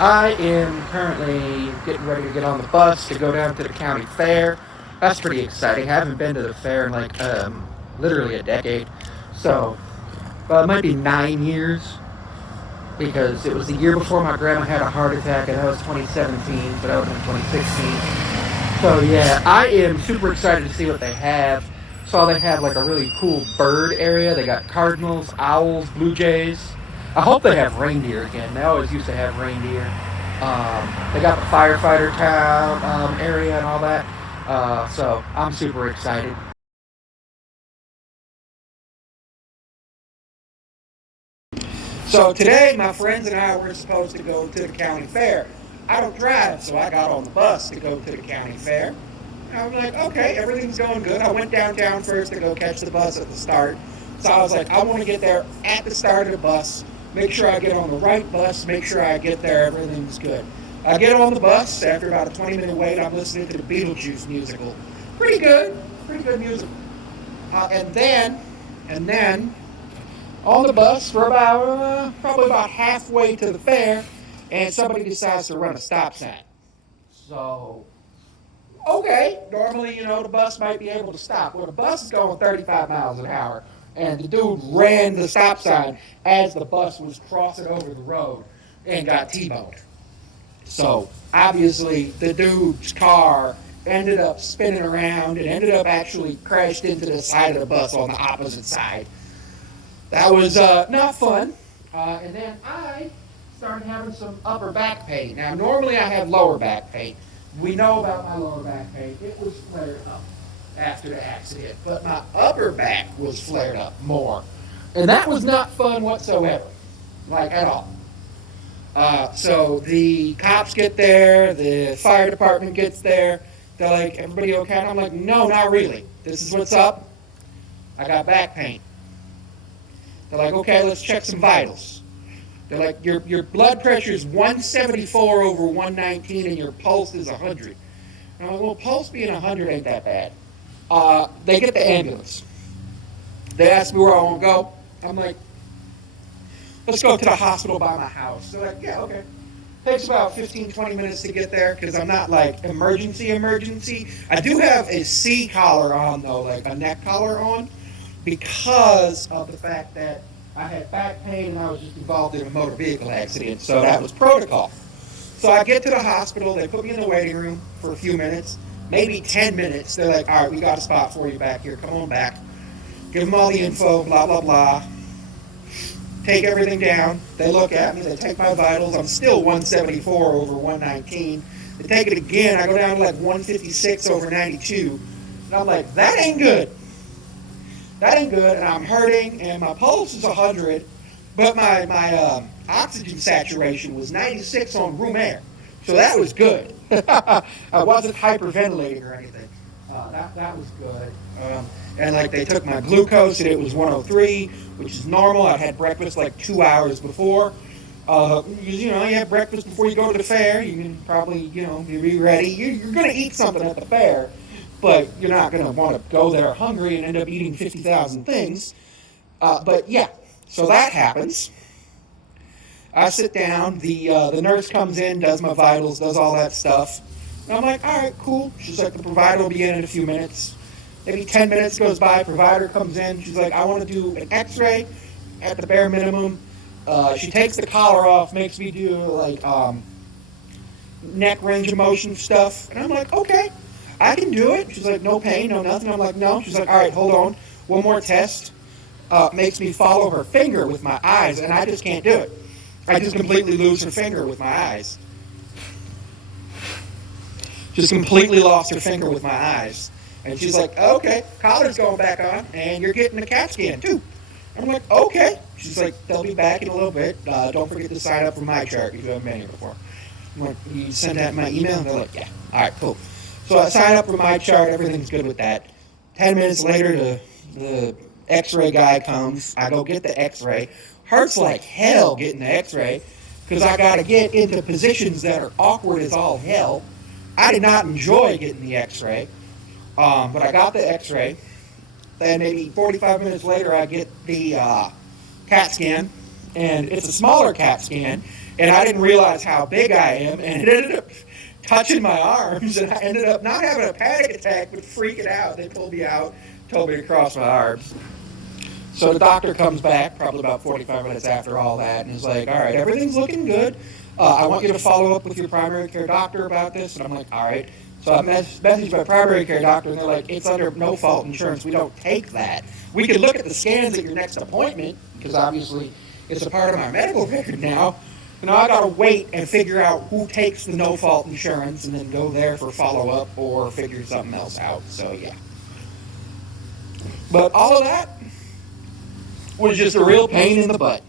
I am currently getting ready to get on the bus to go down to the county fair. That's pretty exciting. I haven't been to the fair in like literally a decade. So, well, it might be 9 years because it was the year before my grandma had a heart attack, and that was 2017, so that would have been 2016. So yeah, I am super excited to see what they have. Saw they have like a really cool bird area. They got cardinals, owls, blue jays. I hope they have reindeer again. They always used to have reindeer. They got the firefighter town area and all that. So I'm super excited. So today, my friends and I were supposed to go to the county fair. I don't drive, so I got on the bus to go to the county fair. And I'm like, okay, everything's going good. I went downtown first to go catch the bus at the start. So I was like, I want to get there at the start of the bus, make sure I get on the right bus, make sure I get there, everything's good. I get on the bus, after about a 20-minute wait, I'm listening to the Beetlejuice musical. Pretty good musical. And then, on the bus for about probably about halfway to the fair, and somebody decides to run a stop sign. So, okay, normally the bus might be able to stop. Well, the bus is going 35 miles an hour, and the dude ran the stop sign as the bus was crossing over the road and got T-boned. So obviously, the dude's car ended up spinning around and ended up actually crashed into the side of the bus on the opposite side. That was not fun. And then I started having some upper back pain. Now, normally I have lower back pain. We know about my lower back pain. It was flared up after the accident, but my upper back was flared up more. And that was not fun whatsoever, like at all. So the cops get there, the fire department gets there. They're like, everybody okay? And I'm like, no, not really. This is what's up. I got back pain. They're like, okay, let's check some vitals. They're like, your blood pressure is 174 over 119 and your pulse is 100. And I'm like, well, pulse being 100 ain't that bad. They get the ambulance. They ask me where I want to go. I'm like, let's go to the hospital by my house. They're like, yeah, okay. Takes about 15, 20 minutes to get there because I'm not like emergency. I do have a C collar on though, like a neck collar on, because of the fact that I had back pain and I was just involved in a motor vehicle accident. So that was protocol. So I get to the hospital. They put me in the waiting room for a few minutes, maybe 10 minutes. They're like, all right, we got a spot for you back here. Come on back. Give them all the info, blah, blah, blah. Take everything down. They look at me. They take my vitals. I'm still 174 over 119. They take it again. I go down to like 156 over 92. And I'm like, that ain't good. That ain't good. And I'm hurting. And my pulse is 100. But my oxygen saturation was 96 on room air. So that was good. I wasn't hyperventilating or anything. That was good. And like they took my glucose and it was 103, which is normal. I'd had breakfast like 2 hours before. You have breakfast before you go to the fair. You can probably, be ready. You're going to eat something at the fair, but you're not going to want to go there hungry and end up eating 50,000 things. But yeah, so that happens. I sit down. The nurse comes in, does my vitals, does all that stuff. And I'm like, all right, cool. She's like, the provider will be in a few minutes. Maybe 10 minutes goes by, provider comes in. She's like, I want to do an x-ray at the bare minimum. She takes the collar off, makes me do like neck range of motion stuff. And I'm like, okay, I can do it. She's like, no pain, no nothing. I'm like, no. She's like, all right, hold on. One more test. Makes me follow her finger with my eyes, and I just can't do it. I just completely lose her finger with my eyes. Just completely lost her finger with my eyes. And she's like, okay, collar's going back on, and you're getting a CAT scan too. I'm like, okay. She's like, they'll be back in a little bit. Don't forget to sign up for MyChart if you haven't been here before. I'm like, you send that in my email? And they're like, yeah. All right, cool. So I sign up for MyChart. Everything's good with that. 10 minutes later, the x-ray guy comes. I go get the x-ray. Hurts like hell getting the x-ray because I got to get into positions that are awkward as all hell. I did not enjoy getting the x-ray. But I got the x-ray. Then maybe 45 minutes later, I get the CAT scan. And it's a smaller CAT scan. and I didn't realize how big I am, and it ended up touching my arms, and I ended up not having a panic attack, but freaking out. They pulled me out, told me to cross my arms. So the doctor comes back probably about 45 minutes after all that, and is like, all right, everything's looking good. I want you to follow up with your primary care doctor about this. And I'm like, all right. So I messaged my primary care doctor, and they're like, it's under no-fault insurance. We don't take that. We can look at the scans at your next appointment, because obviously it's a part of my medical record now. I got to wait and figure out who takes the no-fault insurance and then go there for follow-up or figure something else out. So, yeah. But all of that was just a real pain in the butt.